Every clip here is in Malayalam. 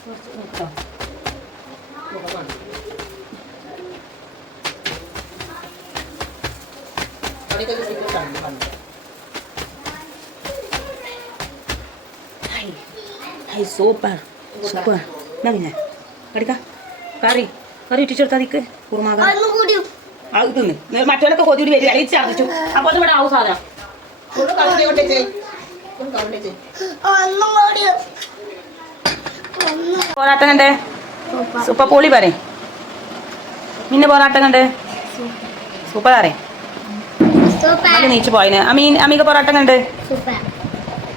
Super. Nangnya. Kadika. Kari ഇട്ടിച്ചെടുത്താ നിക്ക് കുറുമാകാൻ അത് തിന്ന് മറ്റവരൊക്കെ കൊതിയോട് വരിക അല്ലെങ്കിൽ ചതച്ചു അപ്പൊ അത് ഇവിടെ ആവും സാധനം പോരാട്ടം കണ്ടേ സൂപ്പർ പൊളി പറയും നിന്നെ പോരാട്ടം കണ്ടേ സൂപ്പർ അറിയാം നീച്ചു പോയിന് അമ്മീക പോരാട്ടം കണ്ട്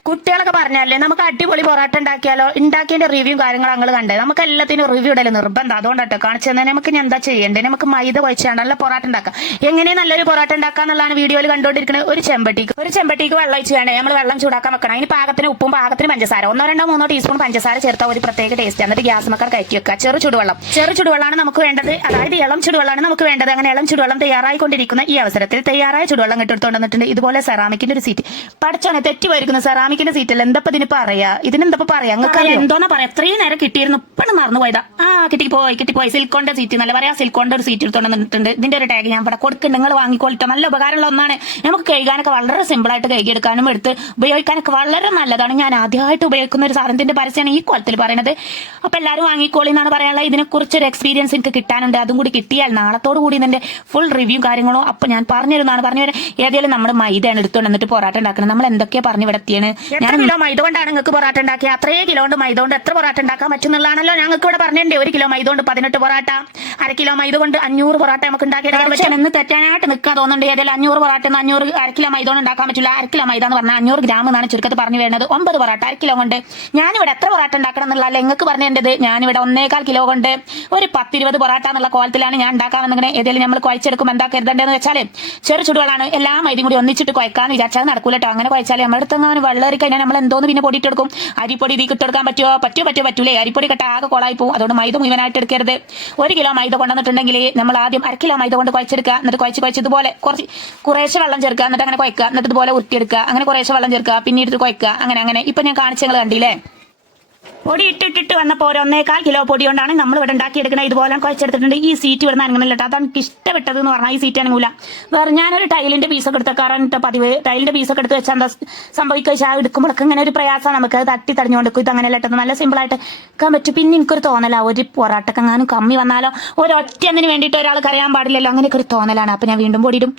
കുട്ടികളൊക്കെ പറഞ്ഞല്ലേ നമുക്ക് അടിപൊളി പൊറോട്ട ഉണ്ടാക്കിയാലോ ഉണ്ടാക്കിയതിന്റെ റിവ്യൂ കാര്യങ്ങൾ ഞങ്ങൾ കണ്ടേ നമുക്ക് എല്ലാത്തിനും റിവ്യൂ ഇടല് നിർബന്ധം അതുകൊണ്ടോ കാണിച്ചു തന്നെ നമുക്ക് എന്താ ചെയ്യണ്ടേ നമുക്ക് മൈദ കുഴച്ചാണ്ട് നല്ല പൊറോട്ട ഉണ്ടാക്കാം എങ്ങനെ നല്ലൊരു പൊറോട്ട ഉണ്ടാക്കാന്നുള്ളതാണ് വീഡിയോയിൽ കണ്ടുകൊണ്ടിരിക്കുന്നത് ഒരു ചെമ്പട്ടിക്ക് വെള്ളം ഒഴിച്ച് വേണ്ടേ നമ്മൾ വെള്ളം ചൂടാക്കാൻ വെക്കണം അതിന് പാകത്തിന് ഉപ്പും പാകത്തിന് പഞ്ചസാര 1 2 3 ടീസ്പൂൺ പഞ്ചസാര ചേർത്താൽ ഒരു പ്രത്യേക ടേസ്റ്റ് എന്നിട്ട് ഗ്യാസ് മക്കർ കയറ്റി വെക്കുക ചെറു ചുടുവെള്ളമാണ് നമുക്ക് വേണ്ടത് അതായത് ഇളം ചുടുവെള്ളമാണ് നമുക്ക് വേണ്ടത് അങ്ങനെ ഇളം ചുടുവെള്ളം തയ്യാറായിക്കൊണ്ടിരിക്കുന്ന ഈ അവസരത്തിൽ തയ്യാറായ ചുടുവെള്ളം ഇട്ടെടുത്തോണ്ട് വന്നിട്ടുണ്ട് ഇതുപോലെ സെറാമിക്കിന്റെ ഒരു സീറ്റ് പഠിച്ചോനെ തെറ്റി വരുന്ന സെറാമിക്കിന്റെ സീറ്റല്ല എന്തപ്പോ ഇതിന് പറയാ ഇതിനെന്തപ്പോ പറയാ നിങ്ങൾക്ക് എന്തോന്നാ പറയാ എത്രയും നേരം കിട്ടിയിരുന്നു ഇപ്പഴും മറന്നു പോയതാ കിട്ടിപ്പോയി സിൽക്കോന്റെ സീറ്റ് നല്ല പറയാ സിൽക്കോന്റെ ഒരു സീറ്റ് എടുത്തോണ്ട് വന്നിട്ടുണ്ട് ഇതിന്റെ ഒരു ടാഗ് ഞാൻ ഇവിടെ കൊടുക്കുന്നുണ്ട് നിങ്ങൾ വാങ്ങിക്കോളിട്ടോ നല്ല ഉപകാരമുള്ള ഒന്നാണ് നമുക്ക് കഴുകാനൊക്കെ വളരെ സിമ്പിൾ ആയിട്ട് കഴുകിയെടുക്കാനും എടുത്ത് ഉപയോഗിക്കാനൊക്കെ വളരെ നല്ലതാണ് ഞാൻ ആദ്യമായിട്ട് ഉപയോഗിക്കുന്ന ഒരു സാധനത്തിന്റെ പരസ്യമാണ് ഈ കോലത്തിൽ പറയുന്നത് അപ്പൊ എല്ലാവരും വാങ്ങിക്കോളി എന്നാണ് പറയാനുള്ളത് ഇതിനെക്കുറിച്ച് ഒരു എക്സ്പീരിയൻസ് എനിക്ക് കിട്ടാനുണ്ട് അതും കൂടി കിട്ടിയാൽ നാളത്തോടു കൂടി ഇതിന്റെ ഫുൾ റിവ്യൂ കാര്യങ്ങളോ അപ്പൊ ഞാൻ പറഞ്ഞിരുന്നാണ് പറഞ്ഞു ഏതായാലും നമ്മുടെ മൈദയാണ് എടുത്തോണ്ട് വന്നിട്ട് പൊറാട്ട ഉണ്ടാക്കണം നമ്മൾ എന്തൊക്കെയാ പറഞ്ഞു വിടത്തിയാണ് ഞാൻ കിലോ മൈദ കൊണ്ടാണ് നിങ്ങൾക്ക് പൊറാട്ട ഉണ്ടാക്കിയ അത്രേ കിലോ കൊണ്ട് മൈദ കൊണ്ട് എത്ര പൊറാട്ട ഉണ്ടാക്കാൻ പറ്റുന്നുള്ളതാണല്ലോ ഞങ്ങൾക്ക് ഇവിടെ പറഞ്ഞിട്ടുണ്ട് 1 കിലോ മൈദ കൊണ്ട് 18 പൊറാട്ട 1/2 കിലോ മൈദ കൊണ്ട് 500 പൊറാട്ട നമുക്ക് ഉണ്ടാക്കിയെടുക്കാൻ എന്ന് തെറ്റാനായിട്ട് നിൽക്കാൻ തോന്നുന്നുണ്ട് ഏതായാലും 500 പൊറാട്ട 500 1/2 കിലോ മൈദ കൊണ്ട് ഉണ്ടാക്കാൻ പറ്റില്ല 1/2 കിലോ മൈദ എന്ന് പറഞ്ഞാൽ 500 ഗ്രാം എന്നാണ് ചുരുക്കത്ത് പറഞ്ഞു വരുന്നത് 9 പൊറാട്ട 1/2 കിലോ കൊണ്ട് ഞാനിവിടെ എത്ര പൊറാട്ട ഉണ്ടാക്കണം എന്നുള്ളതല്ല നിങ്ങൾക്ക് പറഞ്ഞിട്ടുണ്ട് ഞാനിവിടെ 1.25 കിലോ കൊണ്ട് ഒരു 10-20 പൊറാട്ട എന്നുള്ള കോലത്തിലാണ് ഞാൻ ഉണ്ടാക്കാമെന്നിങ്ങനെ ഏതായാലും നമ്മൾ കുഴച്ചെടുക്കുമ്പോൾ എന്താ കരുതേണ്ടതെന്ന് വെച്ചാൽ ചെറു ചുടുകളാണ് എല്ലാ മൈദയും കൂടി ഒന്നിച്ചിട്ട് കുഴക്കാന്ന് വിചാരിച്ചാൽ നടക്കൂല കേട്ടോ അങ്ങനെ കുഴച്ചാൽ നമ്മുടെ അടുത്തെങ്ങാനും വെള്ളം കഴിഞ്ഞാൽ നമ്മൾ എന്തോന്ന് പിന്നെ പൊടിയിട്ടെടുക്കും അരിപ്പൊടി ഇതിൽ ഇട്ടെടുക്കാൻ പറ്റൂലേ അരിപ്പൊടി കെട്ട ആകെ കൊളായി പോകും അതുകൊണ്ട് മൈദ മുഴുവനായിട്ട് എടുക്കരുത് 1 കിലോ മൈദ കൊണ്ടുവന്നിട്ടുണ്ടെങ്കിൽ നമ്മൾ ആദ്യം 1/2 കിലോ മൈദ കൊണ്ട് കുഴച്ചെടുക്കുക എന്നിട്ട് കുഴച്ച് ഇതുപോലെ കുറേശ്ശെ വെള്ളം ചേർക്കുക എന്നിട്ട് അങ്ങനെ കുഴക്കുക എന്നിട്ട് ഇതുപോലെ ഉരുട്ടിയെടുക്കുക അങ്ങനെ കുറേശ്ശെ വെള്ളം ചേർക്കുക പിന്നീട് കുഴക്കുക അങ്ങനെ ഇപ്പൊ ഞാൻ കാണിച്ചു നിങ്ങൾ കണ്ടില്ലേ പൊടി ഇട്ടിട്ട് വന്നപ്പോൾ 1.25 കിലോ പൊടി കൊണ്ടാണ് നമ്മൾ ഇവിടെ ഉണ്ടാക്കിയെടുക്കുന്നത് ഇതുപോലെ കുഴച്ചെടുത്തിട്ടുണ്ട് ഈ സീറ്റ് ഇവിടെ അനങ്ങണില്ല കേട്ടോ അതാണ് എനിക്ക് ഇഷ്ടപ്പെട്ടത് എന്ന് പറഞ്ഞാൽ ഈ സീറ്റ് അനങ്ങൂല വേറെ ഞാനൊരു ടൈലിന്റെ പീസൊക്കെ എടുത്തേക്കാറാണ് പതിവ് ടൈലിന്റെ പീസൊക്കെ എടുത്ത് വെച്ചാൽ എന്താ സംഭവിക്കുക എടുക്കുമ്പോഴൊക്കെ ഇങ്ങനെ ഒരു പ്രയാസം നമുക്ക് തട്ടി തടഞ്ഞുകൊണ്ടിരിക്കും ഇത് അങ്ങനെ ഇട്ടത് നല്ല സിമ്പിളായിട്ട് എടുക്കാൻ പറ്റും പിന്നെ എനിക്കൊരു തോന്നല ഒരു പൊറാട്ടൊക്കെ എങ്ങാനും കമ്മി വന്നാലോ ഒരൊറ്റതിന് വേണ്ടിയിട്ട് ഒരാൾക്ക് അറിയാൻ പാടില്ലല്ലോ അങ്ങനെയൊക്കെ ഒരു തോന്നലാണ് അപ്പൊ ഞാൻ വീണ്ടും പൊടിയിടും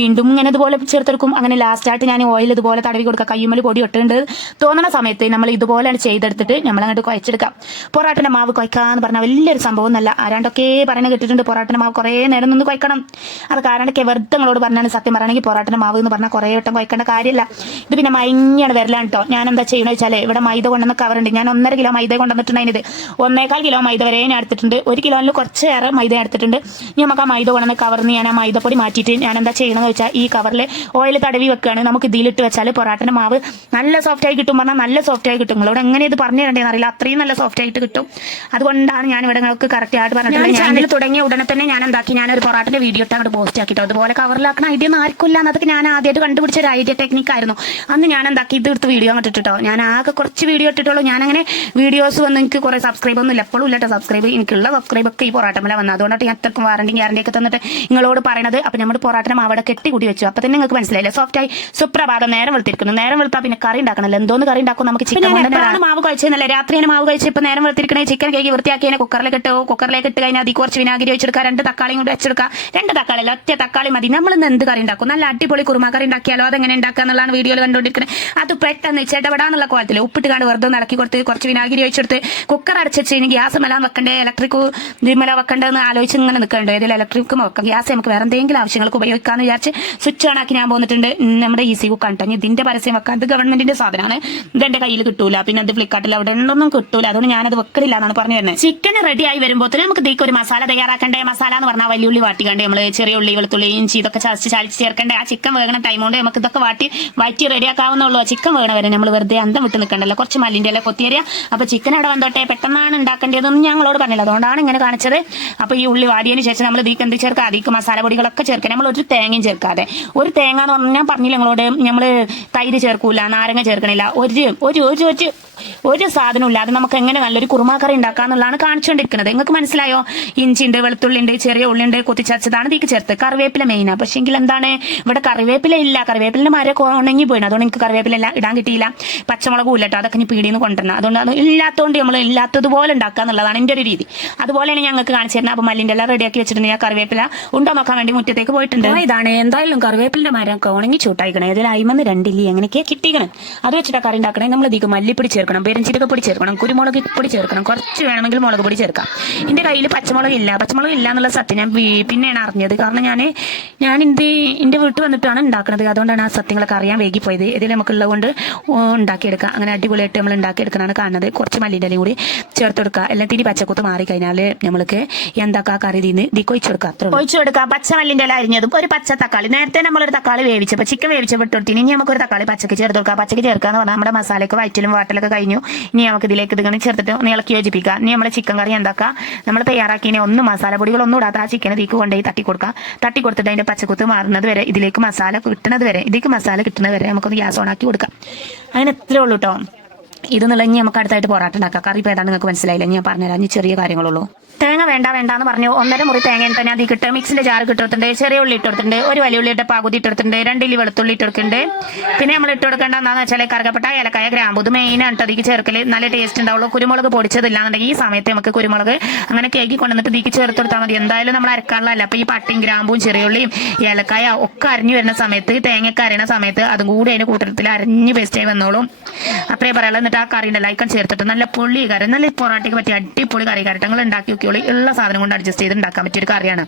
വീണ്ടും ഇങ്ങനെ ഇതുപോലെ ചേർത്തെടുക്കും അങ്ങനെ ലാസ്റ്റായിട്ട് ഞാൻ ഓയിൽ ഇതുപോലെ തടവി കൊടുക്കുക കയ്യുമ്മൽ പൊടി ഇട്ടുണ്ട് തോന്നുന്ന സമയത്ത് നമ്മൾ ഇതുപോലെയാണ് ചെയ്തെടുത്തിട്ട് നമ്മൾ അങ്ങോട്ട് കുഴച്ചെടുക്കാം പൊറാട്ടിന്റെ മാവ് കുഴക്കാന്ന് പറഞ്ഞാൽ വലിയൊരു സംഭവം എന്നല്ല ആരാണ്ടൊക്കെ പറയുന്നത് കേട്ടിട്ടുണ്ട് പൊറാട്ടിന്റെ മാവ് കുറേ നേരം നിന്ന് കുഴക്കണം അത് കാരണമൊക്കെ വെറുതെ നിങ്ങളോട് പറഞ്ഞാണ് സത്യം പറയുകയാണെങ്കിൽ പൊറാട്ടിന്റെ മാവ് എന്ന് പറഞ്ഞാൽ കുറേ വട്ടം കുഴക്കേണ്ട കാര്യമില്ല ഇത് പിന്നെ മയങ്ങിയാണ് വരലാണ് കേട്ടോ ഞാൻ എന്താ ചെയ്യണമെന്ന് വെച്ചാൽ ഇവിടെ മൈദ കൊണ്ടുവന്ന കവറുണ്ട് ഞാൻ 1.5 കിലോ മൈദ കൊണ്ടുവന്നിട്ടുണ്ടായിരുന്നത് 1.25 കിലോ മൈദ വരെ ഞാൻ എടുത്തിട്ടുണ്ട് 1 കിലോയിൽ കുറച്ചേറെ മൈദ എടുത്തിട്ടുണ്ട് ഇനി നമുക്ക് ആ മൈദ കൊണ്ടുവന്ന കവറിന് ഞാൻ ആ മൈദപ്പൊടി മാറ്റിയിട്ട് ഞാൻ എന്താ ചെയ്യണമെന്ന് വെച്ചാൽ ഈ കവറിൽ ഓയിൽ തടവി വെക്കുകയാണ് നമുക്ക് ഇതിലിട്ട് വെച്ചാൽ പൊറാട്ടിന്റെ മാവ് നല്ല സോഫ്റ്റ് ആയി കിട്ടും പറഞ്ഞാൽ നല്ല സോഫ്റ്റ് ആയി കിട്ടും നിങ്ങളോട് എങ്ങനെ ഇത് പറഞ്ഞു തരേണ്ടതെന്ന് അറിയില്ല അത്രയും നല്ല സോഫ്റ്റ് ആയിട്ട് കിട്ടും അതുകൊണ്ടാണ് ഞാൻ ഇവിടെ നിങ്ങൾക്ക് കറക്റ്റ് ആയിട്ട് പറഞ്ഞിട്ടുള്ളത് ചാനൽ തുടങ്ങിയ ഉടനെ തന്നെ ഞാൻ എന്താക്കി ഞാനൊരു പൊറാട്ടിന്റെ വീഡിയോ ഇട്ട് അങ്ങോട്ട് പോസ്റ്റ് ആക്കിട്ടോ അതുപോലെ കവറിലാക്കണ ഐഡിയ ഒന്നും ആർക്കില്ല എന്നതൊക്കെ ഞാൻ ആദ്യമായിട്ട് കണ്ടുപിടിച്ച ഒരു ഐഡിയ ടെക്നിക്ക് ആയിരുന്നു അന്ന് ഞാൻ എന്താക്കി ഇത് എടുത്ത് വീഡിയോ അങ്ങോട്ട് ഇട്ടിട്ടോ ഞാൻ ആകെ കുറച്ച് വീഡിയോ ഇട്ടിട്ടുള്ളൂ ഞാൻ അങ്ങനെ വീഡിയോസ് വന്ന് എനിക്ക് കുറെ സബ്സ്ക്രൈബ് ഒന്നും ഇല്ല എപ്പോഴും ഇല്ലട്ടോ സബ്സ്ക്രൈബ് എനിക്കുള്ള സബ്സ്ക്രൈബ് ഒക്കെ ഈ പൊറാട്ടമല വന്നത് അതുകൊണ്ടാണ് ഞാൻ അത്രക്കും ഗ്യാരണ്ടി ഒക്കെ തന്നിട്ട് നിങ്ങളോട് പറയണത് അപ്പൊ നമ്മുടെ പൊറാട്ടിന്റെ മാവടെ കെട്ടി കൂടി വെച്ചു അപ്പൊ തന്നെ നിങ്ങൾക്ക് മനസ്സിലായില്ലേ സോഫ്റ്റ് ആയി സുപ്രഭാതം നേരം വെളുത്തിരിക്കുന്നു നേരം വെളുത്താൽ പിന്നെ കറി ഉണ്ടാക്കണല്ലോ എന്തോന്ന് കറി ഉണ്ടാക്കും നമുക്ക് ചിക്കൻ മാവ് കഴിച്ചതല്ല രാത്രി മാവ് കഴിച്ച് ഇപ്പൊ നേരം വെളുത്തിരിക്കണേ ചിക്കൻ കേക്ക് വൃത്തിയാക്കിയതിനെ കുക്കറിലേക്ക് ഇട്ട് കഴിഞ്ഞാൽ അതിൽ കുറച്ച് വിനാഗിരി വെച്ചെടുക്കുക 2 തക്കാളിയും കൂടി വെച്ചെടുക്കുക 2 തക്കാളി അല്ല ഒറ്റ തക്കാളി മതി നമ്മൾ ഇന്ന് എന്ത് കറി ഉണ്ടാക്കും നല്ല അടിപൊളി കുറുമ കറി ഉണ്ടാക്കിയാലോ അതെങ്ങനെ ഉണ്ടാക്കുക എന്നുള്ളതാണ് വീഡിയോയിൽ കണ്ടുകൊണ്ടിരിക്കുന്നത് അത് പെട്ടെന്ന് ചെടപെടാന്നുള്ള കോലത്തിൽ ഉപ്പിട്ട് കാണ്ട് വെറുതെ നടക്കി കൊടുത്ത് കുറച്ച് വിനാഗിരി വെച്ചെടുത്ത് കുക്കർ അടച്ചു ഇനി ഗ്യാസ് മെലാൻ വെക്കണ്ടേ ഇലക്ട്രിക് ഇതിമല വെക്കണ്ടെന്ന് ആലോചിച്ച് ഇങ്ങനെ നിൽക്കണ്ടേ ഇതിൽ ഇലക്ട്രിക്കും വെക്കാം ഗ്യാസ് നമുക്ക് വേറെ എന്തെങ്കിലും ആവശ്യങ്ങൾക്ക് ഉപയോഗിക്കാന്ന് വിചാരിച്ച് സ്വിച്ച് ഓൺ ആക്കി ഞാൻ പോന്നിട്ടുണ്ട് നമ്മുടെ ഈസി കുക്കാണ് കേട്ടോ ഇതിന്റെ പരസ്യം വെക്കാം ഇത് ഗവൺമെന്റിന്റെ സാധനമാണ് ഇതെന്റെ കയ്യിൽ കിട്ടൂല പിന്നെ അത് ഫ്ലിപ്കാർട്ടിൽ അവിടെ ഒന്നും കിട്ടൂല അതുകൊണ്ട് ഞാനത് വെക്കലില്ല എന്നാണ് പറഞ്ഞു വരുന്നത് ചിക്കൻ റെഡി ആയി വരുമ്പോൾ നമുക്ക് ഇതിലേക്ക് ഒരു മസാല തയ്യാറാക്കണ്ടേ മസാല എന്ന് പറഞ്ഞാൽ വലിയ ഉള്ളി വാട്ടിക്കണ്ടേ നമ്മൾ ചെറിയ ഉള്ളി വെളുത്തുള്ളി ഇഞ്ചി ഇതൊക്കെ ചാലിച്ച് ചേർക്കണ്ടേ ആ ചിക്കൻ വേഗണ ടൈം കൊണ്ട് നമുക്ക് ഇതൊക്കെ വയറ്റി റെഡിയാക്കാവുന്നുള്ളൂ ചിക്കൻ വേഗണ വരെ നമ്മൾ വെറുതെ അന്തം വിട്ട് നിൽക്കണ്ടല്ലോ കുറച്ച് മല്ലിന്റെ എല്ലാം കൊത്തിയരിക അപ്പൊ ചിക്കൻ അവിടെ വന്നോട്ടെ പെട്ടെന്നാണ് ഉണ്ടാക്കേണ്ടതെന്ന് ഞങ്ങളോട് പറഞ്ഞില്ല അതുകൊണ്ടാണ് ഇങ്ങനെ കാണിച്ചത് അപ്പൊ ഈ ഉള്ളി വാടിയതിന് ശേഷം നമ്മൾ ഇതിക്ക് എന്ത് ചേർക്കുക അതിക്ക് മസാല പൊടികളൊക്കെ ചേർക്കുക നമ്മൾ ഒരു തേങ്ങയും ചേർക്കാതെ ഒരു തേങ്ങ എന്ന് പറഞ്ഞാൽ ഞാൻ പറഞ്ഞില്ല നിങ്ങളോട് നമ്മൾ തൈര് ചേർക്കൂല നാരങ്ങ ചേർക്കണില്ല ഒരു സാധനം ഇല്ലാതെ നമുക്ക് എങ്ങനെ നല്ലൊരു കുറുമാക്കറി ഉണ്ടാക്കാന്നുള്ളതാണ് കാണിച്ചുകൊണ്ടിരിക്കുന്നത്. നിങ്ങൾക്ക് മനസ്സിലായോ? ഇഞ്ചി ഉണ്ട്, വെളുത്തുള്ളി ഉണ്ട്, ചെറിയ ഉള്ളി ഉണ്ട്, കുത്തിച്ചതാണ് ഇതിക്ക് ചേർത്ത്. കറിവേപ്പില മെയിനാ. പക്ഷേ എങ്കിൽ എന്താണ് ഇവിടെ കറിവേപ്പില ഇല്ല. കറിവേപ്പിലിന്റെ മരം ഉണങ്ങി പോയിന്. അതുകൊണ്ട് എനിക്ക് കറിവേപ്പില ഇടാൻ കിട്ടിയില്ല. പച്ചമുളകും ഇല്ലട്ടോ, അതൊക്കെ ഇനി പീടിയെന്ന് കൊണ്ടുവരണം. അതുകൊണ്ട് അത് ഇല്ലാത്തതുകൊണ്ട് നമ്മൾ ഇല്ലാത്തതുപോലെ ഉണ്ടാക്കുക എന്നുള്ളതാണ് എൻ്റെ ഒരു രീതി. അതുപോലെയാണ് ഞങ്ങൾക്ക് കാണിച്ചു തരുന്നത്. അപ്പോൾ മല്ലിൻ്റെ എല്ലാം റെഡിയാക്കി വെച്ചിട്ടുണ്ട്. ഞാൻ കറിവേപ്പില ഉണ്ടോ നോക്കാൻ വേണ്ടി മുറ്റത്തേക്ക് പോയിട്ടുണ്ട്. ഇതാണ് എന്തായാലും കറിവേപ്പിലിന്റെ മരം ഉണങ്ങി ചൂട്ടായിക്കണേ. ഇതിൽ 52 എങ്ങനെയൊക്കെ കിട്ടിക്കണം. അത് വെച്ചിട്ട് കറി ഉണ്ടാക്കണേ. നമ്മൾ ഇതിക്ക് മല്ലിപ്പൊടി ചേർക്കണം, പെരുംജീരകപ്പൊടി ചേർക്കണം, കുരുമുളക് പൊടി ചേർക്കണം, കുറച്ച് വേണമെങ്കിൽ മുളക് പൊടി ചേർക്കാം. എൻ്റെ കയ്യിൽ പച്ചമുളക് ഇല്ല എന്നുള്ള സത്യം ഞാൻ പിന്നെയാണ് അറിഞ്ഞത്. കാരണം ഞാൻ എൻ്റെ വീട്ടിൽ വന്നിട്ടാണ് ഉണ്ടാക്കുന്നത്. അതുകൊണ്ടാണ് ആ സത്യങ്ങളൊക്കെ അറിയാൻ വൈകിപ്പോയത്. ഇതിൽ നമുക്കുള്ളത് കൊണ്ട് ഉണ്ടാക്കിയെടുക്കാം. അങ്ങനെ അടിപൊളിയായിട്ട് നമ്മൾ ഉണ്ടാക്കിയെടുക്കാനാണ് കാണുന്നത്. കുറച്ച് മല്ലിൻ്റെ കൂടി ചേർത്ത് കൊടുക്കുക. എല്ലാം തിരി പച്ചക്കുത്ത് മാറിക്കഴിഞ്ഞാൽ നമ്മൾക്ക് എന്താക്കുക കറി ഇതിക്ക് ഒഴിച്ചു കൊടുക്കുക. അത്ര ഒഴിച്ചു കൊടുക്കുക. പച്ച മല്ലിൻ്റെ ഇല അരിഞ്ഞതും ഒരു പച്ച തക്കാളി. നേരത്തെ നമ്മളൊരു തക്കാളി വേവിച്ചപ്പോൾ ചിക്കൻ വേവിച്ചപ്പോൾ ഇട്ടുകൊടുത്തിന്. ഇനി നമുക്കൊരു തക്കാളി പച്ചക്ക് ചേർത്ത് കൊടുക്കുക. പച്ചക്ക് ചേർക്കുക എന്ന് പറഞ്ഞാൽ നമ്മുടെ മസാലയ്ക്ക് വയറ്റിലും വാട്ടലൊക്കെ കഴിഞ്ഞു. ഇനി നമുക്ക് ഇതിലേക്ക് ഇതിങ്ങനെ ചേർത്തിട്ട് ഒന്ന് ഇളക്കി യോജിപ്പിക്കുക. ഇനി നമ്മൾ ചിക്കൻ കറി എന്താക്കുക, നമ്മൾ തയ്യാറാക്കിയതിനെ ഒന്ന് മസാലപ്പൊടികളൊന്നും ഇടാത്ത ആ ചിക്കൻ ഇതിക്ക് കൊണ്ടുപോയി തട്ടി കൊടുത്തിട്ട് അതിൻ്റെ പച്ചക്കുത്ത് മാറുന്നത് വരെ ഇതിലേക്ക് മസാല കിട്ടുന്നത് വരെ നമുക്കൊന്ന് ഗ്യാസ് ഓണാക്കി കൊടുക്കാം. അങ്ങനെ എത്രയേ ഉള്ളൂ കേട്ടോ. ഇതെന്നുള്ള ഇനി നമുക്ക് അടുത്തായിട്ട് പൊറാട്ട ഉണ്ടാക്കാം. കറി ഇപ്പോൾ ഏതാണ്ട് നിങ്ങൾക്ക് മനസ്സിലായില്ല. ഞാൻ പറഞ്ഞുതരാം. ഇനി ചെറിയ കാര്യങ്ങളുള്ളൂ. തേങ്ങ വേണ്ട എന്ന് പറഞ്ഞു 1.5 മുറി തേങ്ങ തന്നെ അതിൽ കിട്ടുക. മിക്സിൻ്റെ ജാർ ഇട്ടെടുത്തിട്ടുണ്ട്, ചെറിയ ഉള്ളി ഇട്ടെടുത്തിട്ടുണ്ട്, ഒരു വലിയ ഉള്ളിയുടെ പകുതി ഇട്ടെടുത്തിട്ടുണ്ട്, 2 ഇല്ലി വെളുത്തുള്ളി ഇട്ടെടുക്കുന്നുണ്ട്. പിന്നെ നമ്മൾ ഇട്ട് കൊടുക്കേണ്ട എന്താണെന്ന് വെച്ചാൽ കറുകപ്പെട്ട ഏലക്കായ, ഗ്രാമ്പൂ. ഇത് മെയിനാണ് അതിക്ക് ചേർക്കൽ. നല്ല ടേസ്റ്റ് ഉണ്ടാവുള്ളൂ. കുരുമുളക് പൊടിച്ചതില്ലാന്നുണ്ടെങ്കിൽ ഈ സമയത്ത് നമുക്ക് കുരുമുളക് അങ്ങനെ കേക്ക് കൊണ്ടുവന്നിട്ട് ഇതിക്ക് ചേർത്ത് കൊടുത്താൽ മതി. എന്തായാലും നമ്മൾ അരക്കാനുള്ളതല്ല. അപ്പോൾ ഈ പട്ടിയും ഗ്രാമ്പൂവും ചെറിയ ഉള്ളിയും ഏലക്കായ ഒക്കെ അരിഞ്ഞു വരുന്ന സമയത്ത്, തേങ്ങയൊക്കെ അരിയുന്ന സമയത്ത് അതും കൂടി അതിൻ്റെ കൂട്ടത്തിൽ അരിഞ്ഞ് പേസ്റ്റായി വന്നോളും. അത്രേ പറയാനുള്ളത്. എന്നിട്ട് ആ കറിയുടെ ലൈക്കൺ ചേർത്തിട്ട് നല്ല പൊള്ളി കറി, നല്ല പൊറാട്ടയ്ക്ക് പറ്റിയ അടിപൊളി കറി കരട്ടങ്ങൾ ഉണ്ടാക്കി നോക്കിയോളി. ഉള്ള സാധനം കൊണ്ട് അഡ്ജസ്റ്റ് ചെയ്ത് ഉണ്ടാക്കാൻ പറ്റിയ ഒരു കറിയാണ്.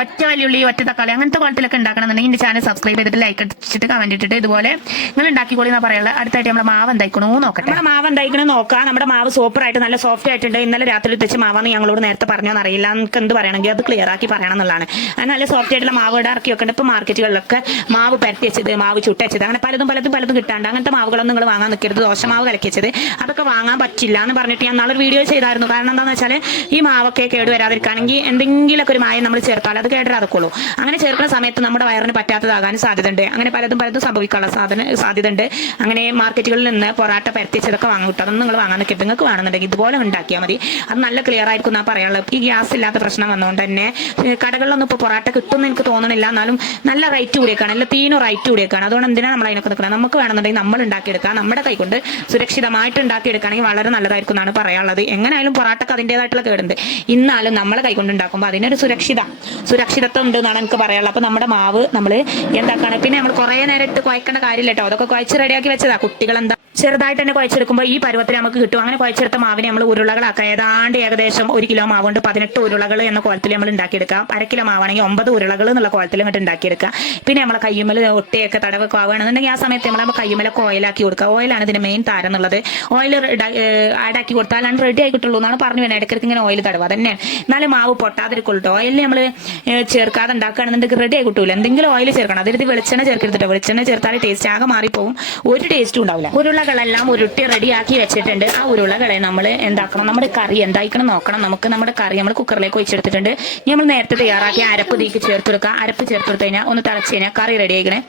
ഒറ്റ വലിയുള്ളി, ഒറ്റ തക്കാളി അങ്ങനത്തെ കോലത്തിലൊക്കെ ഉണ്ടാക്കണമെന്നുണ്ടെങ്കിൽ എൻ്റെ ചാനൽ സബ്സ്ക്രൈബ് ചെയ്തിട്ട് ലൈക്ക് അടിച്ചിട്ട് കമന്റ് ഇട്ടിട്ട് ഇതുപോലെ നിങ്ങൾ ഉണ്ടാക്കിക്കോളി എന്നാ പറയാനുള്ളത്. അടുത്തായിട്ട് നമ്മുടെ മാവ് എന്തായിക്കണോ നോക്കട്ടെ. നമ്മുടെ മാവ് എന്തായിക്കണോ നോക്കാം. നമ്മുടെ മാവ് സൂപ്പറായിട്ട് നല്ല സോഫ്റ്റ് ആയിട്ടുണ്ട്. ഇന്നലെ രാത്രി വെച്ച് മാവാന്ന് ഞങ്ങളോട് നേരത്തെ പറഞ്ഞോന്ന് അറിയില്ല. നമുക്ക് എന്ത് പറയണമെങ്കിൽ അത് ക്ലിയർ ആക്കി പറയണം എന്നുള്ളതാണ്. അത് നല്ല സോഫ്റ്റ് ആയിട്ടുള്ള മാവ് ഇവിടെ ഇറക്കി വെക്കേണ്ടത്. ഇപ്പോൾ മാർക്കറ്റുകളിലൊക്കെ മാവ് പരത്തി വെച്ചത്, മാവ് ചുട്ടച്ചത്, അങ്ങനെ പലതും കിട്ടാണ്ട് അങ്ങനത്തെ മാവുകളൊന്നും നിങ്ങൾ വാങ്ങാൻ നിൽക്കരുത്. ദോശമാവ് കലക്കി വെച്ചത് അതൊക്കെ വാങ്ങാൻ പറ്റില്ല എന്ന് പറഞ്ഞിട്ട് ഞാൻ നാളെ വീഡിയോ ചെയ്തായിരുന്നു. കാരണം എന്താണെന്ന് വെച്ചാൽ ഈ മാവൊക്കെ കേട് വരാതിരിക്കുകയാണെങ്കിൽ എന്തെങ്കിലുമൊക്കെ ഒരു മായം നമ്മൾ ചേർത്താൽ അത് കേടരാതൊക്കെയുള്ളൂ. അങ്ങനെ ചേർക്കുന്ന സമയത്ത് നമ്മുടെ വയറിന് പറ്റാത്തതാകാൻ സാധ്യതയുണ്ട്. അങ്ങനെ പലതും സംഭവിക്കാനുള്ള സാധ്യതയുണ്ട്. അങ്ങനെ മാർക്കറ്റുകളിൽ നിന്ന് പൊറാട്ട പരത്തിച്ചതൊക്കെ വാങ്ങി കിട്ടും. അതൊന്നും നിങ്ങൾ വാങ്ങാൻ നിൽക്കരുത്. നിങ്ങൾക്ക് വേണമെന്നുണ്ടെങ്കിൽ ഇതുപോലെ ഉണ്ടാക്കിയാൽ മതി. അത് നല്ല ക്ലിയർ ആയിരിക്കും എന്നാ പറയാനുള്ളത്. ഈ ഗ്യാസ് ഇല്ലാത്ത പ്രശ്നം വന്നുകൊണ്ട് തന്നെ കടകളിലൊന്നും ഇപ്പോൾ പൊറാട്ട കിട്ടുമെന്ന് എനിക്ക് തോന്നണില്ല. എന്നാലും നല്ല റേറ്റ് കൂടിയേക്കാണ്, നല്ല തീനും റേറ്റ് കൂടിയേക്കാണ്. അതുകൊണ്ട് എന്തിനാണ് നമ്മൾ അതിനൊക്കെ നിൽക്കുന്നത്? നമുക്ക് വേണമെന്നുണ്ടെങ്കിൽ നമ്മൾ ഉണ്ടാക്കിയെടുക്കാം. നമ്മുടെ കൈ കൊണ്ട് സുരക്ഷിതമായിട്ട് ഉണ്ടാക്കിയെടുക്കുകയാണെങ്കിൽ വളരെ നല്ലതായിരിക്കും എന്നാണ് പറയാനുള്ളത്. എങ്ങനെയായാലും പൊറാട്ടക്ക് അതിൻ്റെതായിട്ടുള്ള കേടുണ്ട്. ഇന്നാലും നമ്മളെ കൈകൊണ്ട് ഉണ്ടാക്കുമ്പോൾ അതിനൊരു സുരക്ഷിതത്വം ഉണ്ട് എന്നാണ് എനിക്ക് പറയാനുള്ളത്. അപ്പോൾ നമ്മുടെ മാവ് നമ്മൾ എന്താക്കാണ്, പിന്നെ നമ്മൾ കുറേ നേരം ഇട്ട് കുഴക്കേണ്ട കാര്യമില്ല കേട്ടോ. അതൊക്കെ കുഴച്ച് റെഡിയാക്കി വെച്ചതാ. കുട്ടികൾ എന്താ ചെറുതായിട്ട് തന്നെ കുഴച്ചെടുക്കുമ്പോൾ ഈ പരുവത്തിൽ നമുക്ക് കിട്ടും. അങ്ങനെ കുഴച്ചെടുത്ത മാവിനെ നമ്മൾ ഉരുളകളാക്കുക. ഏകദേശം 1 കിലോ മാവ് കൊണ്ട് 18 ഉരുളകൾ എന്ന കോലത്തിൽ നമ്മൾ ഉണ്ടാക്കിയെടുക്കാം. 1/2 കിലോ മാവാണെങ്കിൽ 9 ഉരുളകൾ എന്നുള്ള കോലത്തിൽ ഇങ്ങോട്ട് ഉണ്ടാക്കിയെടുക്കുക. പിന്നെ നമ്മളെ കയ്യുമ്മൽ ഒട്ടയൊക്കെ തടവൊക്കെ ആവുകയാണെന്നുണ്ടെങ്കിൽ ആ സമയത്ത് നമ്മൾ കയ്യുമ്മലൊക്കെ ഓയിലാക്കി കൊടുക്കുക. ഓയിലാണ് ഇതിന് മെയിൻ താരം എന്നുള്ളത്. ഓയിൽ ആഡാക്കി കൊടുത്താലാണ് റെഡി ആയി കിട്ടുള്ളൂ എന്നാണ് പറഞ്ഞു വേണം. ഇടയ്ക്കിടയ്ക്ക് ഇങ്ങനെ ഓയിൽ തടവുക തന്നെയാണ്. എന്നാലും മാവ് പൊട്ടാതിരിക്കുള്ളൂ. ഓയിലിൽ നമ്മൾ ചേർക്കാതെ ഉണ്ടാക്കുകയാണെന്നുണ്ടെങ്കിൽ റെഡി ആയി കിട്ടൂല. എന്തെങ്കിലും ഓയിൽ ചേർക്കണം. അതിൽ വെളിച്ചെണ്ണ ചേർക്കരുത്. വെളിച്ചെണ്ണ ചേർത്താൽ ടേസ്റ്റ് ആകെ മാറിപ്പോവും. ഒരു ടേസ്റ്റും ഉണ്ടാവില്ല. ഉരുളകളെല്ലാം ഉരുട്ടി റെഡിയാക്കി വെച്ചിട്ടുണ്ട്. ആ ഉരുളകളെ നമ്മൾ എന്താക്കണം, നമ്മുടെ കറി എന്തായിക്കണം നോക്കണം. നമുക്ക് നമ്മുടെ കറി നമ്മൾ കുക്കറിലേക്ക് ഒഴിച്ചെടുത്തിട്ടുണ്ട്. നമ്മൾ നേരത്തെ തയ്യാറാക്കി അരപ്പ് തീക്ക് ചേർത്ത് കൊടുക്കുക. അരപ്പ് ചേർത്ത് കൊടുത്തു കഴിഞ്ഞാൽ ഒന്ന് തിളച്ച് കഴിഞ്ഞാൽ കറി റെഡി ആയിക്കണേ.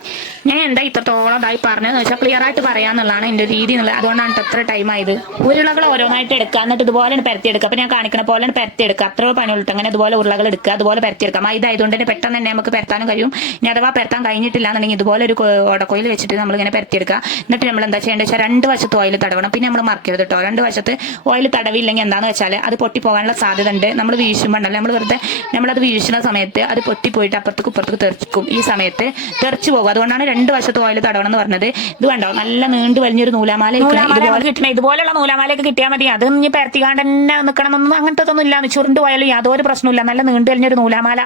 ഞാൻ എന്താ ഇത്രത്തോളം ഇതായി പറഞ്ഞതെന്ന് വെച്ചാൽ ക്ലിയർ ആയിട്ട് പറയാന്നുള്ളതാണ് എൻ്റെ രീതി എന്നുള്ളത്. അതുകൊണ്ടാണ് എത്ര ടൈം ആയത്. ഉരുളകൾ ഓരോന്നായിട്ട് എടുക്കുക, എന്നിട്ട് ഇതുപോലെ പരത്തിയെടുക്കുക. അപ്പോൾ ഞാൻ കാണിക്കണ പോലെ പരത്തിയെടുക്കുക. അത്ര പണിയുള്ളൂ. അങ്ങനെ അതുപോലെ ഉരുളകൾ എടുക്കുക, അതുപോലെ പരത്തിയെടുക്കുക. മൈദ ആയതുകൊണ്ട് തന്നെ പെട്ടെന്ന് തന്നെ നമുക്ക് പരത്താനും കഴിയും. ഇനി അഥവാ പരത്താൻ കഴിഞ്ഞിട്ടില്ല എന്നുണ്ടെങ്കിൽ ഇതുപോലെ ഒരു ഓടക്കോയിൽ വെച്ചിട്ട് നമ്മളിങ്ങനെ പരത്തിയെടുക്കുക. എന്നിട്ട് നമ്മൾ എന്താ ചെയ്യേണ്ടത് വെച്ചാൽ 2 വശത്ത് ഓയിൽ തടവണം. പിന്നെ നമ്മൾ മറക്കരുത് കേട്ടോ. 2 വശത്ത് ഓയിൽ തടവില്ലെങ്കിൽ എന്താണെന്ന് വെച്ചാൽ അത് പൊട്ടിപ്പോകാനുള്ള സാധ്യത ഉണ്ട്. നമ്മൾ വീശുമ്പോൾ ഉണ്ടല്ലോ, നമ്മൾ വെറുതെ നമ്മളത് വീശുന്ന സമയത്ത് അത് പൊട്ടിപ്പോയിട്ട് അപ്പുറത്തേക്ക് ഇപ്പുറത്തേക്ക് തെറിക്കും. ഈ സമയത്ത് തെറിച്ചു പോകും. അതുകൊണ്ടാണ് 2 വശത്ത് ഓയിൽ തടവണം എന്ന് പറഞ്ഞത്. ഇത് കണ്ടോ, നല്ല നീണ്ടു വലിഞ്ഞൊരു നൂലാമാല കിട്ടണം. ഇതുപോലെയുള്ള നൂലാമാലയൊക്കെ കിട്ടിയാൽ മതി. അത് ഇനി പരത്തിക്കാണ്ട് തന്നെ നിൽക്കണമെന്നൊന്നും അങ്ങനത്തെ ഒന്നും ഇല്ല. ചുരുണ്ട് പോയാലും യാതൊരു പ്രശ്നമില്ല. നല്ല നീണ്ടു വലിഞ്ഞൊരു നൂലാമാല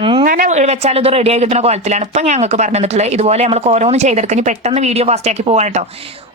എങ്ങനെ വെച്ചാലും ഇത് റെഡിയായി കിട്ടുന്ന കോലത്തിലാണ് ഇപ്പം ഞങ്ങൾക്ക് പറഞ്ഞു തന്നിട്ടുള്ളത്. ഇതുപോലെ നമ്മൾക്ക് ഓരോന്ന് ചെയ്തെടുക്കാൻ പെട്ടെന്ന് വീഡിയോ ഫാസ്റ്റ് ആക്കി പോകാൻ കേട്ടോ.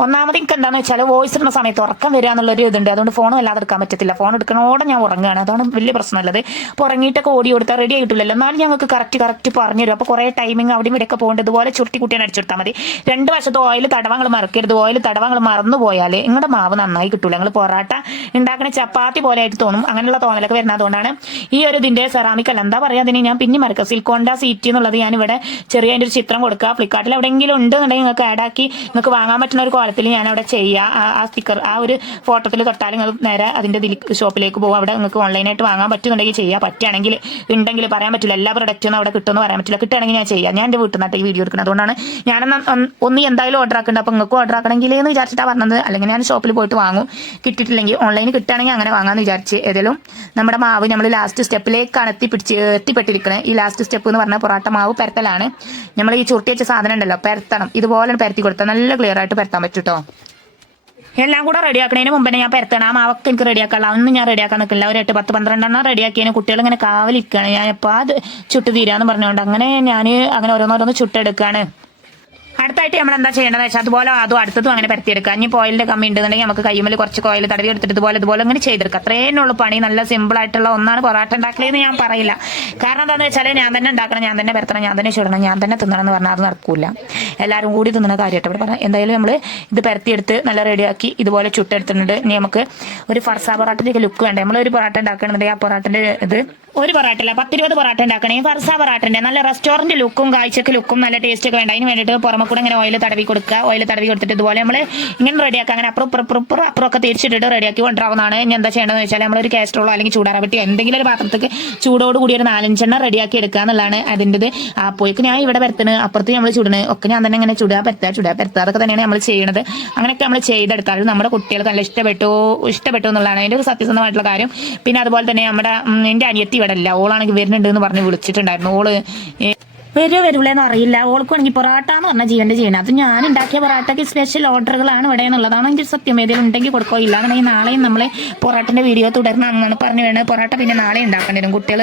ഒന്നാമത് എനിക്ക് എന്താണെന്ന് വെച്ചാൽ വോയിസ് ഇടുന്ന സമയത്ത് ഉറക്കം വരിക എന്നുള്ളൊരു ഇതുണ്ട്. അതുകൊണ്ട് ഫോൺ വല്ലാതെ എടുക്കാൻ പറ്റത്തില്ല. ഫോൺ എടുക്കണോടെ ഞാൻ ഉറങ്ങുകയാണ്. അതാണ് വലിയ പ്രശ്നമുള്ളത്. അപ്പോൾ ഉറങ്ങിയിട്ടൊക്കെ ഓടി കൊടുത്താൽ റെഡി ആയിട്ടില്ലല്ലോ. എന്നാലും ഞങ്ങൾക്ക് കറക്റ്റ് പറഞ്ഞു തരും. അപ്പോൾ കുറേ ടൈമിങ് അവിടെ ഇവിടെയൊക്കെ പോകേണ്ടത് ഇതുപോലെ ചുരുട്ടി കുട്ടിയാണ് അടിച്ചെടുത്താൽ മതി. 2 വശത്ത് ഓയിൽ തടവങ്ങൾ മറക്കരുത്. ഓയിൽ തടവങ്ങൾ മറന്നു പോയാൽ നിങ്ങളുടെ മാവ് നന്നായി കിട്ടൂല. നിങ്ങൾ പൊറാട്ട ഉണ്ടാക്കുന്ന ചപ്പാത്തി പോലെ ആയിട്ട് തോന്നും. അങ്ങനെയുള്ള തോന്നലൊക്കെ വരുന്നത് അതുകൊണ്ടാണ്. ഈ ഒരു ഇതിൻ്റെ സെറാമിക് അല്ല, എന്താ പറയുക, അതിന് ഞാൻ പിന്നെ മറക്കുക, സിൽക്കോണ്ട സീറ്റ് എന്നുള്ളത് ഞാനിവിടെ ചെറിയ അതിൻ്റെ ഒരു ചിത്രം കൊടുക്കുക. ഫ്ലിപ്കാർട്ടിൽ എവിടെയെങ്കിലും ഉണ്ടെന്നുണ്ടെങ്കിൽ നിങ്ങൾക്ക് ആഡാക്കി നിങ്ങൾക്ക് വാങ്ങാൻ പറ്റുന്ന ഒരു കോലത്തിൽ ഞാൻ അവിടെ ചെയ്യുക. ആ സ്റ്റിക്കർ ആ ഒരു ഫോട്ടോത്തിൽ തൊട്ടാൽ നിങ്ങൾ നേരെ അതിൻ്റെ ഷോപ്പിലേക്ക് പോകും. അവിടെ നിങ്ങൾക്ക് ഓൺലൈനായിട്ട് വാങ്ങാൻ പറ്റുന്നുണ്ടെങ്കിൽ ചെയ്യുക. പറ്റുകയാണെങ്കിൽ ഉണ്ടെങ്കിൽ പറയാൻ പറ്റില്ല, എല്ലാ പ്രൊഡക്റ്റൊന്നും അവിടെ കിട്ടുമെന്ന് പറയാൻ പറ്റില്ല. കിട്ടുകയാണെങ്കിൽ ഞാൻ ചെയ്യാം. ഞാൻ എൻ്റെ വീട്ടിൽ നിന്നായിട്ട് ഈ വീഡിയോ എടുക്കുന്നത്. അതുകൊണ്ടാണ് ഒന്ന് എന്തായാലും ഓർഡർ ആക്കുന്നുണ്ട്. അപ്പോൾ നിങ്ങൾക്ക് ഓർഡർ ആക്കണമെങ്കിൽ എന്ന് വിചാരിച്ചിട്ടാണ് പറഞ്ഞത്. അല്ലെങ്കിൽ ഞാൻ ഷോപ്പിൽ പോയിട്ട് വാങ്ങും. കിട്ടിയിട്ടില്ലെങ്കിൽ ഓൺലൈനിൽ കിട്ടുകയാണെങ്കിൽ അങ്ങനെ വാങ്ങാമെന്ന് വിചാരിച്ച്. ഏതെങ്കിലും നമ്മുടെ മാവ് നമ്മൾ ലാസ്റ്റ് സ്റ്റെപ്പിലേക്കാണ് എത്തിപ്പെട്ടിരിക്കുന്നത്. ഈ ലാസ്റ്റ് സ്റ്റെപ്പ് എന്ന് പറഞ്ഞാൽ പൊറോട്ട മാവ് പരത്തലാണ്. നമ്മൾ ഈ ചുരുട്ടി വെച്ച സാധനം ഉണ്ടല്ലോ, പരത്തണം. ഇതുപോലെ പരത്തി കൊടുത്താൽ നല്ല ക്ലിയർ ആയിട്ട് പരത്താൻ പറ്റും കേട്ടോ. എല്ലാം കൂടെ റെഡിയാക്കണതിന് മുമ്പ് ഞാൻ പരത്തണം. ആ മാവൊക്കെ എനിക്ക് റെഡിയാക്കാനുള്ള ഒന്നും ഞാൻ റെഡിയാക്കാൻ നിൽക്കില്ല. ഒരു 8-10-12 റെഡിയാക്കിയതിന് കുട്ടികൾ ഇങ്ങനെ കാവലിരിക്കുകയാണ്. ഞാൻ എപ്പോൾ അത് ചുട്ട് തീരാന്ന് പറഞ്ഞുകൊണ്ട് അങ്ങനെ അങ്ങനെ ഓരോന്നോരോന്ന് ചുട്ടെടുക്കുകയാണ്. അടുത്തായിട്ട് നമ്മൾ എന്താ ചെയ്യേണ്ടതെന്ന് വെച്ചാൽ അതുപോലെ അതും അടുത്തതും അങ്ങനെ പരത്തിയെടുക്കുക. ഇനി ഓയിലിൻ്റെ കമ്മി ഉണ്ടെന്നുണ്ടെങ്കിൽ നമുക്ക് കയ്യുമ്മൽ കുറച്ച് ഓയിൽ തടവി എടുത്തിട്ട് ഇതുപോലെ അങ്ങനെ ചെയ്തെടുക്കുക. അത്രേന്നെ ഉള്ളൂ പണി. നല്ല സിമ്പിൾ ആയിട്ടുള്ള ഒന്നാണ് പൊറോട്ട ഉണ്ടാക്കലെന്ന് ഞാൻ പറയില്ല. കാരണം എന്താണെന്ന് വെച്ചാൽ ഞാൻ തന്നെ ഉണ്ടാക്കണം, ഞാൻ തന്നെ പരത്തണം, ഞാൻ തന്നെ ചുടണം, ഞാൻ തന്നെ തിന്നണം എന്ന് പറഞ്ഞാൽ അത് നടക്കില്ല. എല്ലാവരും കൂടി തിന്നുന്ന കാര്യമായിട്ട് ഇവിടെ പറയാം. എന്തായാലും നമ്മൾ ഇത് പരത്തിയെടുത്ത് നല്ല റെഡിയാക്കി ഇതുപോലെ ചുട്ടെടുത്തിട്ടുണ്ട്. ഇനി നമുക്ക് ഒരു ഫർസ പൊറോട്ടൻ്റെ ലുക്ക് വേണ്ടേ. നമ്മളൊരു പൊറോട്ട ഉണ്ടാക്കണമെന്നുണ്ടെങ്കിൽ ആ പൊറോട്ടൻ്റെ ഇത് ഒരു പൊറോട്ട അല്ല 10-20 പൊറോട്ട ഉണ്ടാക്കണേ. ഫർസ പൊറോട്ടൻ്റെ നല്ല റെസ്റ്റോറൻറ്റ് ലുക്കും കാഴ്ചക്ക് ലുക്കും നല്ല ടേസ്റ്റ് ഒക്കെ വേണ്ട. അതിന് വേണ്ടിയിട്ട് പുറമെ കൂടെ ഇങ്ങനെ ഓയിൽ തടവി കൊടുക്കുക. ഓയിൽ തടവി കൊടുത്തിട്ട് ഇതുപോലെ നമ്മൾ ഇങ്ങനെ റെഡിയാക്കുക. അങ്ങനെ അപ്പുറമൊക്കെ തിരിച്ചിട്ടിട്ട് റെഡിയാക്കി കൊണ്ടുവരാവുന്നതാണ്. ഇനി എന്താ ചെയ്യേണ്ടതെന്ന് വെച്ചാൽ നമ്മളൊരു കാസ്ട്രോളോ അല്ലെങ്കിൽ ചൂടാറപ്പെട്ടിയോ എന്തെങ്കിലും ഒരു പാത്രത്തേക്ക് ചൂടോട് കൂടി ഒരു 4-5 റെഡിയാക്കി എടുക്കുക എന്നുള്ളതാണ് അതിൻ്റെത്. അപ്പോഴേക്ക് ഞാൻ ഇവിടെ പരത്തുന്നത്, അപ്പുറത്ത് നമ്മൾ ചുടണ് ഒക്കെ ഞാൻ തന്നെ ഇങ്ങനെ ചുടുക പരത്തുക അതൊക്കെ തന്നെയാണ് നമ്മൾ ചെയ്യുന്നത്. അങ്ങനെയൊക്കെ നമ്മൾ ചെയ്തെടുത്താൽ നമ്മുടെ കുട്ടികൾക്ക് നല്ല ഇഷ്ടപ്പെട്ടു എന്നുള്ളതാണ് അതിൻ്റെ ഒരു സത്യസന്ധമായിട്ടുള്ള കാര്യം. പിന്നെ അതുപോലെ തന്നെ നമ്മുടെ എൻ്റെ അനിയത്തി ഇവിടെ അല്ല, ഓളാണെങ്കിൽ വരുന്നുണ്ട് എന്ന് പറഞ്ഞ് വിളിച്ചിട്ടുണ്ടായിരുന്നു. ഓള് വരൂലെന്ന് അറിയില്ല. ഓൾക്കാണെങ്കിൽ പൊറോട്ട എന്ന് പറഞ്ഞാൽ ജീവൻ്റെ ചെയ്യണം. അത് ഞാൻ ഉണ്ടാക്കിയ പൊറോട്ടയ്ക്ക് സ്പെഷ്യൽ ഓർഡറുകളാണ് ഇവിടെ എന്നുള്ളതാണ് എനിക്ക് സത്യമേതിൽ ഉണ്ടെങ്കിൽ കൊടുക്കോ. ഇല്ലാന്നുണ്ടെങ്കിൽ നാളെയും നമ്മൾ പൊറോട്ടൻ്റെ വീഡിയോ തുടരണം എന്നാണ് പറഞ്ഞു വേണ്ടത്. പൊറോട്ട പിന്നെ നാളെ ഉണ്ടാക്കേണ്ടി വരും. കുട്ടികൾ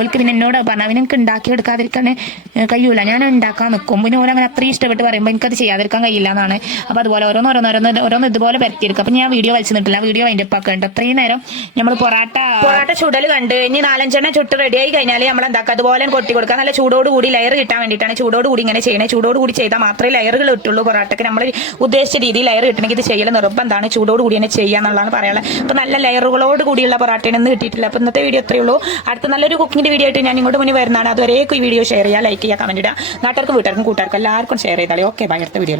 ഓൾക്ക് പിന്നെ എന്നോട് പറഞ്ഞു അവനക്ക് ഉണ്ടാക്കി എടുക്കാതിരിക്കാൻ കഴിയൂല, ഞാൻ ഉണ്ടാക്കാൻ നിൽക്കും. പിന്നെ ഓരങ്ങനെ അത്രയും ഇഷ്ടപ്പെട്ട് പറയുമ്പോൾ എനിക്കത് ചെയ്യാതിരിക്കാൻ കഴിയില്ല എന്നാണ്. അപ്പോൾ അതുപോലെ ഓരോന്ന് ഇതുപോലെ പരത്തിയെടുക്കുക. അപ്പം ഞാൻ വീഡിയോ വലിച്ചു നിന്നിട്ടില്ല, വീഡിയോ അതിൻ്റെ ഒപ്പം ഉണ്ട്. അത്രയും നേരം നമ്മൾ പൊറോട്ട ചുടൽ കണ്ട് ഇനി 4-5 ചുട്ട് റെഡിയായി കഴിഞ്ഞാൽ നമ്മൾ എന്താക്കുക അതുപോലെ കൊട്ടി കൊടുക്കുക. നല്ല ചൂടോട് കൂടി ലെയർ കിട്ടാൻ വേണ്ടിയിട്ടാണ് ചൂടോട് കൂടി ഇങ്ങനെ ചെയ്യണേ. ചൂടോട് കൂടി ചെയ്താൽ മാത്രമേ ലെയറുകൾ കിട്ടുള്ളൂ. പൊറോട്ടയ്ക്ക് നമ്മൾ ഉദ്ദേശിച്ച രീതിയിൽ ലെയർ കിട്ടണമെങ്കിൽ ഇത് ചെയ്യൽ നിർബന്ധമാണ്. ചൂടോട് കൂടി തന്നെ ചെയ്യുക എന്നുള്ളതാണ് പറയാനുള്ളത്. അപ്പോൾ നല്ല ലെയറുകളോട് കൂടിയുള്ള പൊറോട്ടയൊന്നും കിട്ടിയിട്ടില്ല. അപ്പോൾ ഇന്നത്തെ വീഡിയോ ഇത്രയേ ഉള്ളൂ. അടുത്ത നല്ലൊരു കുക്കിംഗ് വീഡിയോ ആയിട്ട് ഞാൻ ഇങ്ങോട്ട് മുന്നിൽ വരുന്നതാണ്. അതുവരേക്കും ഈ വീഡിയോ ഷെയർ ചെയ്യുക, ലൈക്ക് ചെയ്യുക, കമന്റ് ഇടുക. നാട്ടുകാർക്കും വീട്ടുകാർക്കും കൂട്ടുകാർക്കും എല്ലാവർക്കും ഷെയർ ചെയ്താലേ. Okay, bye. അടുത്ത വീഡിയോ.